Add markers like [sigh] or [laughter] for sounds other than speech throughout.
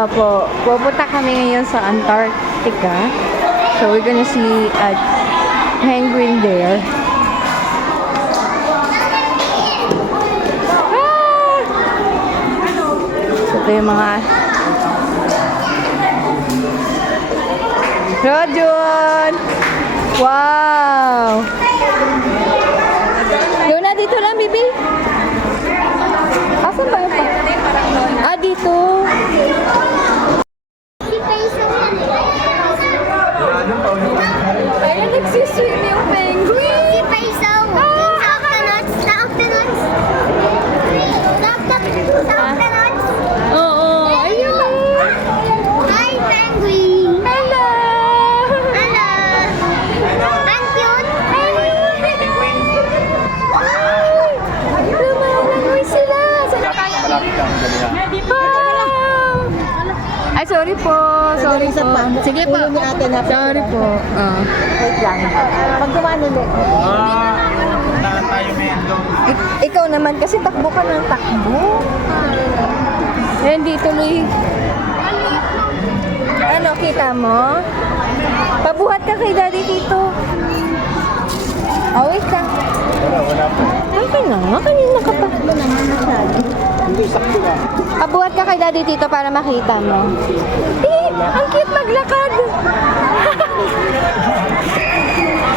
Opo, pupunta kami ngayon sa Antarctica. So we're gonna see a penguin there. Ah! So ito yung mga Rojon! Wow! Luna, dito lang, bibi. Asan ba yung? Ah, dito. Ayun, nagsiswim yung penguin. Si Paiso. Sa octonauts. Sa octonauts. Sa octonauts. Sa octonauts. Oo, ayun. Hi, penguin. Hello! Hello. Ang cute. Lumalangoy sila. Saan kaya? Wow! Ay, sorry po. Sorry po. Sige po. Sorry po. Ah. Wait lang. Pag dumaan ulit. Ik- ikaw naman kasi takbo ka ng takbo. Eh, Hindi tuloy. Ano, kita mo? Pabuhat ka kay Daddy Tito. Oh, wait lang. Okay na nga, kanina ka pa. Pabuhat ka kay Daddy Tito para makita mo. Eh, ang cute maglakad. [laughs]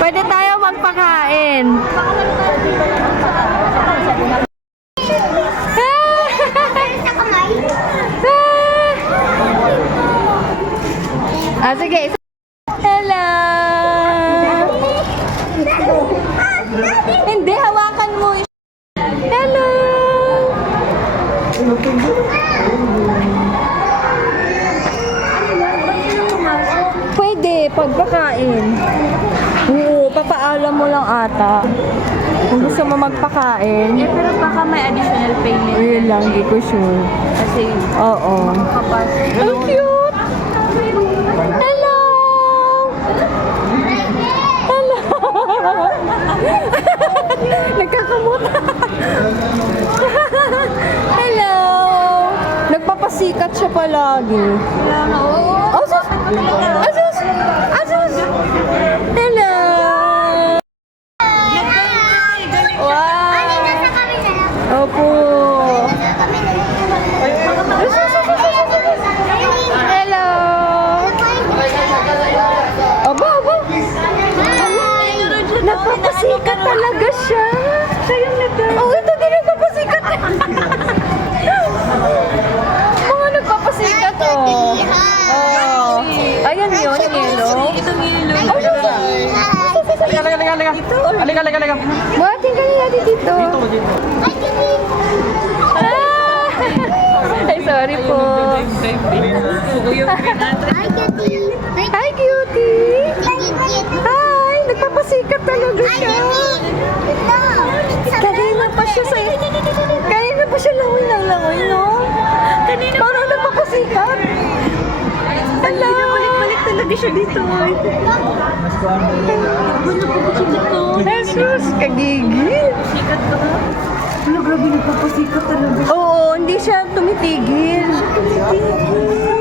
Pwede tayo magpakain. [laughs] Ah, sige. Hello! Hindi, hawakan mo. Hello! Pwede, pagpakain. Oo, papaalam mo lang ata. Kung gusto mo magpakain. Eh, pero baka may additional payment. Yun lang, di ko sure. Kasi Oo. kapag Ang cute! Hello! Hello! [laughs] Nagkakamot. [laughs] Hello! Nagpapasikat siya palagi. Oh, sus! Asus! Asus! Hello! Wow! Sa kami na lang. Opo! Sa kami na lang. Hello! Aba, aba! Nagpapasikat talaga siya. Siya yung nag Oh, ito din nagpapasikat. [laughs] Mga nagpapasikat, oh. Oh. Ayan yun, yung yellow. itong yelo. Oh, sus- Halika, halika, halika, halika. Halika, halika, halika. Buhatin ka niya dito. Ah! [laughs] Ay, sorry po. Hi, cutie. Hi, nagpapasikat talaga siya. Kanina pa siya sa... Kanina pa siya langoy ng langoy, no? Kanina Parang nagpapasikat. Hello! Balik-balik talaga siya dito. Jesus, kagigil. Sikat ka ba? Wala, grabe nagpapasikat talaga. Oo, hindi siya tumitigil.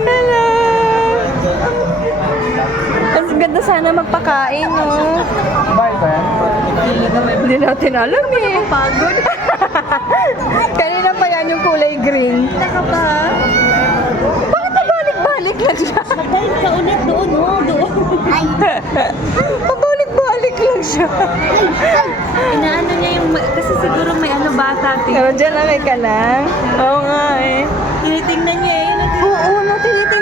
Hello! Ang ganda sana magpakain, no? Bye, ba? Hindi natin alam eh. Pagod. [laughs] Kanina pa yan yung kulay green. Naka ba? Bakit pabalik-balik lang siya? Dahil ka ulit doon, oh, doon. Pabalik-balik lang siya. Inaano niya yung, kasi siguro may ano bata, Pero dyan lang ka lang. Oo nga eh. tinitingnan niya eh. Oo, no, tinitingnan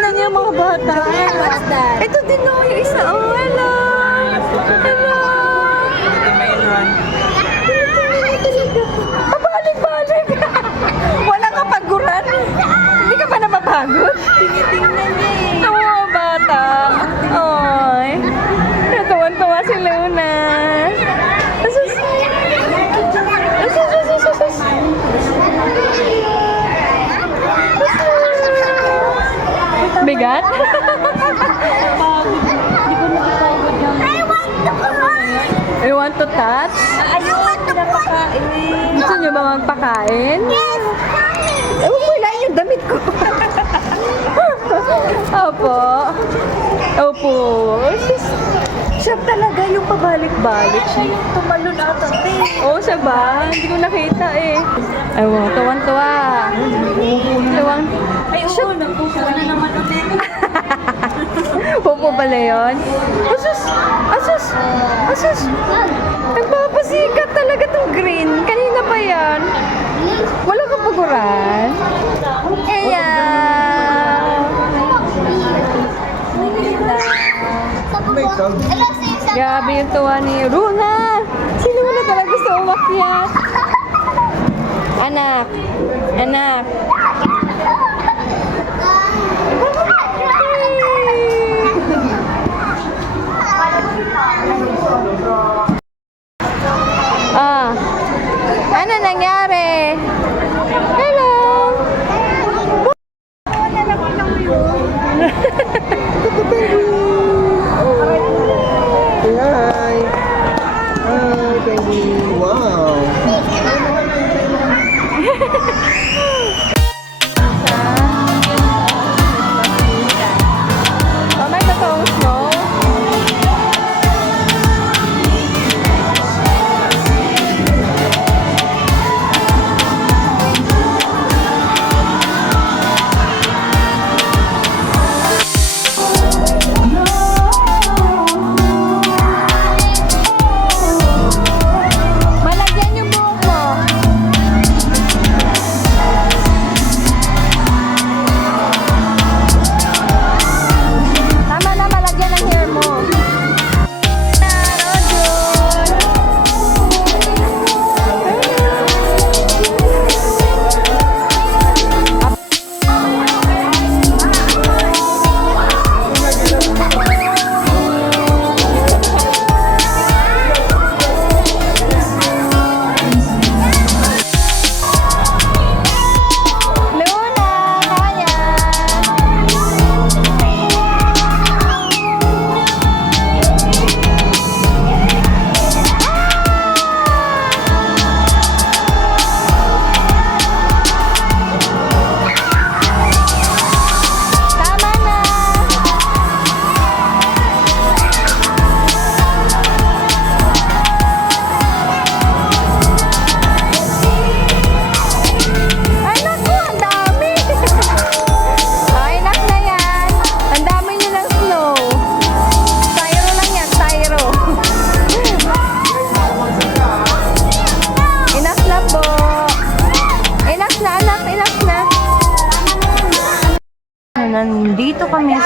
bata. What's that? Ito din no, yung isa. Oh! Hello! Pabalik-balik. Wala ka paguran. Hindi ka pa napapagod. Tinitingnan niya eh. Ang mga bata. Ay. Natuwan-tuwa si Luna. Asus. Asus, asus, asus. Bigat? Di ba nakapagod yung... You want to touch? Ayun, pinapakain. Gusto niyo ba magpakain? Eh, huwag mo ilayin yung damit ko. Opo. Opo. Sis, siya talaga yung pabalik-balik. Siya yung tumalon ata. Oo, siya ba? Hindi ko nakita eh. Ay, wow. Tuwan-tuwa. Tuwang... Ay, oo, nagpupo na naman ulit. [laughs] Pupo pala yun. Asus! Asus! Asus! Nagpapasikat talaga tong green. Yan. Wala ka paguran. Sis. Grabe yung tuwa ni Runa! Sino mo na talaga gusto umakyat? Anak! Anak!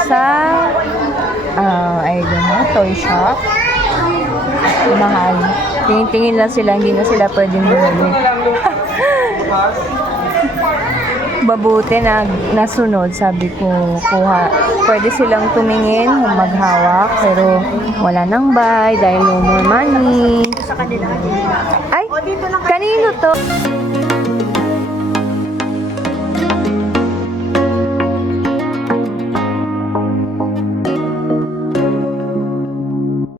Sa, ah, I don't know, toy shop. Mahal. Tingin-tingin lang sila, hindi na sila pwedeng bumili. [laughs] Mabuti na nasunod, sabi ko, kuha. Pwede silang tumingin, maghawak, pero wala nang buy dahil no more money. Ay, kanino to?